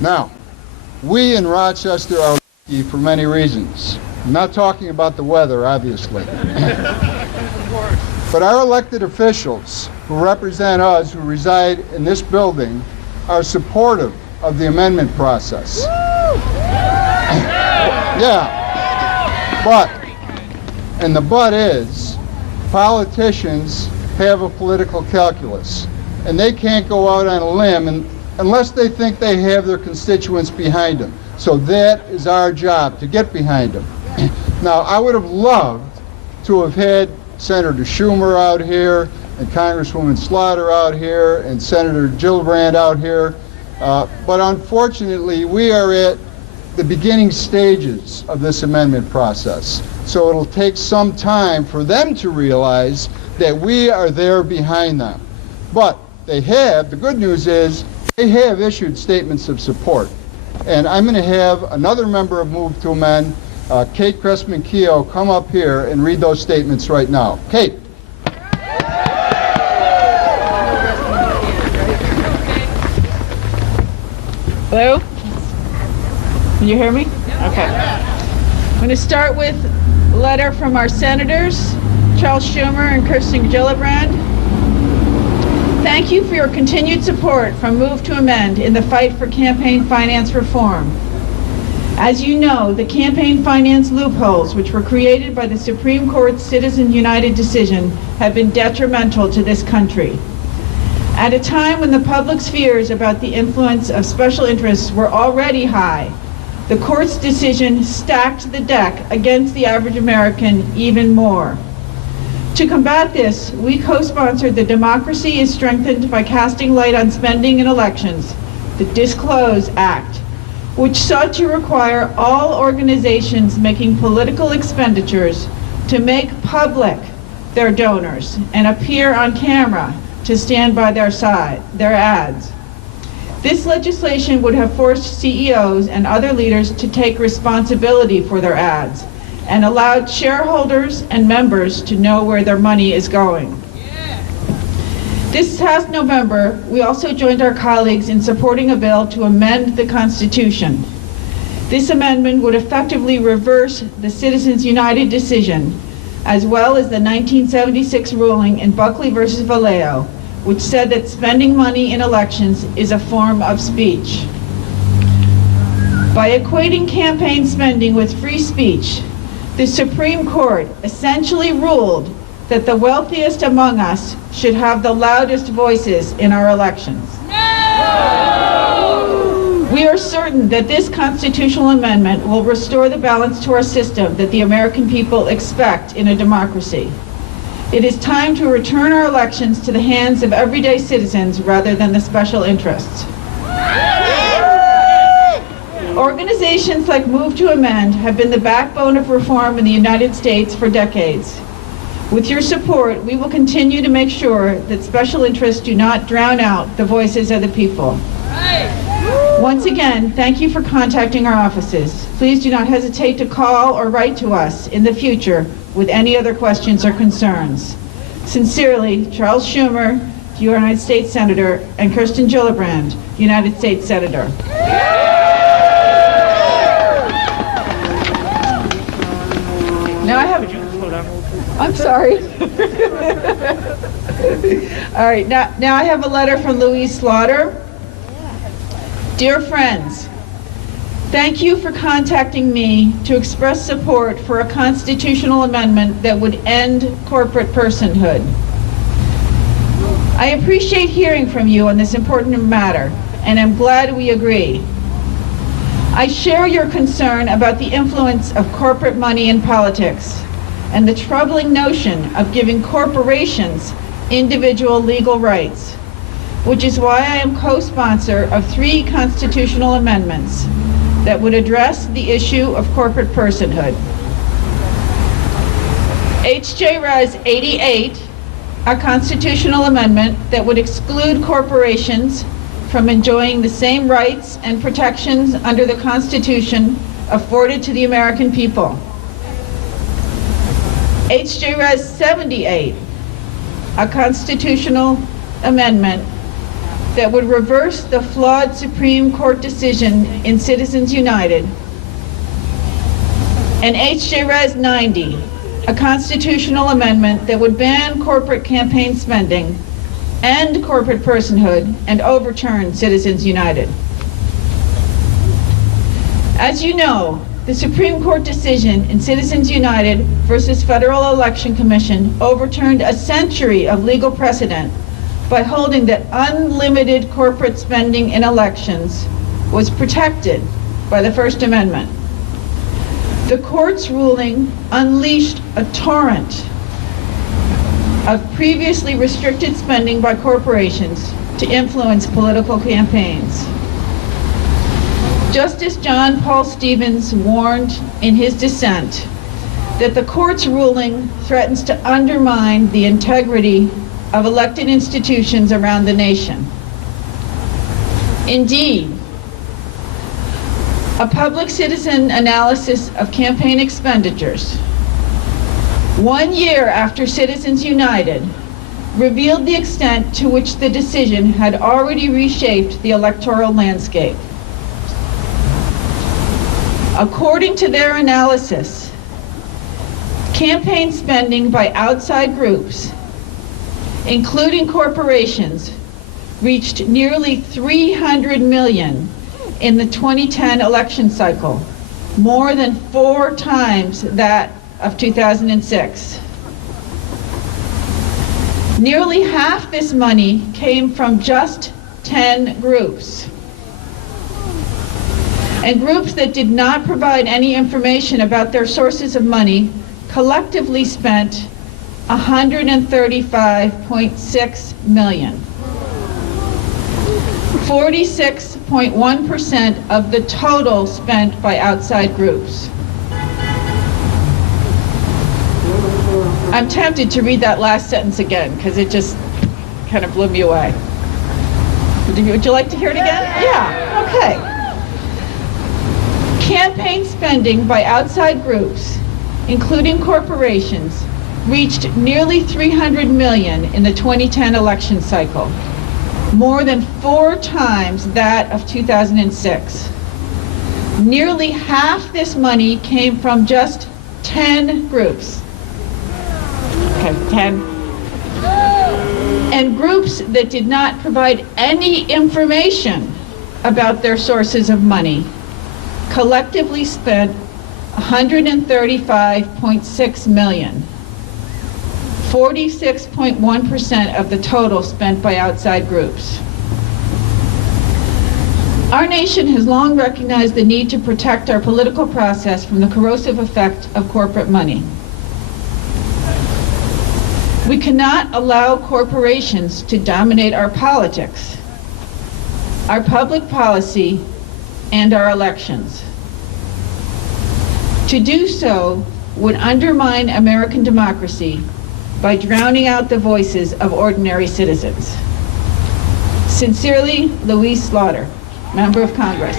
Now, we in Rochester are lucky for many reasons. I'm not talking about the weather, obviously. But our elected officials who represent us, who reside in this building, are supportive of the amendment process. Yeah, but, and the but is, politicians have a political calculus, and they can't go out on a limb unless they think they have their constituents behind them. So that is our job, to get behind them. Now, I would have loved to have had Senator Schumer out here, and Congresswoman Slaughter out here, and Senator Gillibrand out here, but unfortunately, we are at the beginning stages of this amendment process. So it'll take some time for them to realize that we are there behind them. But they have, the good news is, they have issued statements of support. And I'm going to have another member of Move to Amend, Kate Kressman-Kehoe, come up here and read those statements right now. Kate. Hello? Can you hear me? Okay. I'm going to start with a letter from our senators, Charles Schumer and Kirsten Gillibrand. Thank you for your continued support from Move to Amend in the fight for campaign finance reform. As you know, the campaign finance loopholes, which were created by the Supreme Court's Citizens United decision, have been detrimental to this country. At a time when the public's fears about the influence of special interests were already high, the court's decision stacked the deck against the average American even more. To combat this, we co-sponsored the Democracy is Strengthened by Casting Light on Spending in Elections, the Disclose Act, which sought to require all organizations making political expenditures to make public their donors and appear on camera to stand by their ads. This legislation would have forced CEOs and other leaders to take responsibility for their ads and allowed shareholders and members to know where their money is going. This past November, we also joined our colleagues in supporting a bill to amend the Constitution. This amendment would effectively reverse the Citizens United decision, as well as the 1976 ruling in Buckley versus Vallejo, which said that spending money in elections is a form of speech. By equating campaign spending with free speech, the Supreme Court essentially ruled that the wealthiest among us should have the loudest voices in our elections. No! We are certain that this constitutional amendment will restore the balance to our system that the American people expect in a democracy. It is time to return our elections to the hands of everyday citizens rather than the special interests. Organizations like Move to Amend have been the backbone of reform in the United States for decades. With your support, we will continue to make sure that special interests do not drown out the voices of the people. Once again, thank you for contacting our offices. Please do not hesitate to call or write to us in the future with any other questions or concerns. Sincerely, Charles Schumer, United States Senator, and Kirsten Gillibrand, United States Senator. Now I have a... I'm sorry. All right, now I have a letter from Louise Slaughter. Dear friends, thank you for contacting me to express support for a constitutional amendment that would end corporate personhood. I appreciate hearing from you on this important matter, and I'm glad we agree. I share your concern about the influence of corporate money in politics and the troubling notion of giving corporations individual legal rights, which is why I am co-sponsor of 3 constitutional amendments that would address the issue of corporate personhood. H.J. Res. 88, a constitutional amendment that would exclude corporations from enjoying the same rights and protections under the Constitution afforded to the American people. H.J. Res. 78, a constitutional amendment that would reverse the flawed Supreme Court decision in Citizens United, and H.J. Res. 90, a constitutional amendment that would ban corporate campaign spending, end corporate personhood, and overturn Citizens United. As you know, the Supreme Court decision in Citizens United versus Federal Election Commission overturned a century of legal precedent by holding that unlimited corporate spending in elections was protected by the First Amendment. The court's ruling unleashed a torrent of previously restricted spending by corporations to influence political campaigns. Justice John Paul Stevens warned in his dissent that the court's ruling threatens to undermine the integrity of elected institutions around the nation. Indeed, a public citizen analysis of campaign expenditures 1 year after Citizens United revealed the extent to which the decision had already reshaped the electoral landscape. According to their analysis, campaign spending by outside groups, including corporations, reached nearly $300 million in the 2010 election cycle, more than 4 times that of 2006. Nearly half this money came from just 10 groups. And groups that did not provide any information about their sources of money collectively spent $135.6 million. 46.1% of the total spent by outside groups. I'm tempted to read that last sentence again because it just kind of blew me away. Would you like to hear it again? Yeah, okay. Campaign spending by outside groups, including corporations, reached nearly $300 million in the 2010 election cycle, more than 4 times that of 2006. Nearly half this money came from just 10 groups. Okay, 10. And groups that did not provide any information about their sources of money collectively spent $135.6 million, 46.1% of the total spent by outside groups. Our nation has long recognized the need to protect our political process from the corrosive effect of corporate money. We cannot allow corporations to dominate our politics, our public policy, and our elections. To do so would undermine American democracy by drowning out the voices of ordinary citizens. Sincerely, Louise Slaughter, Member of Congress.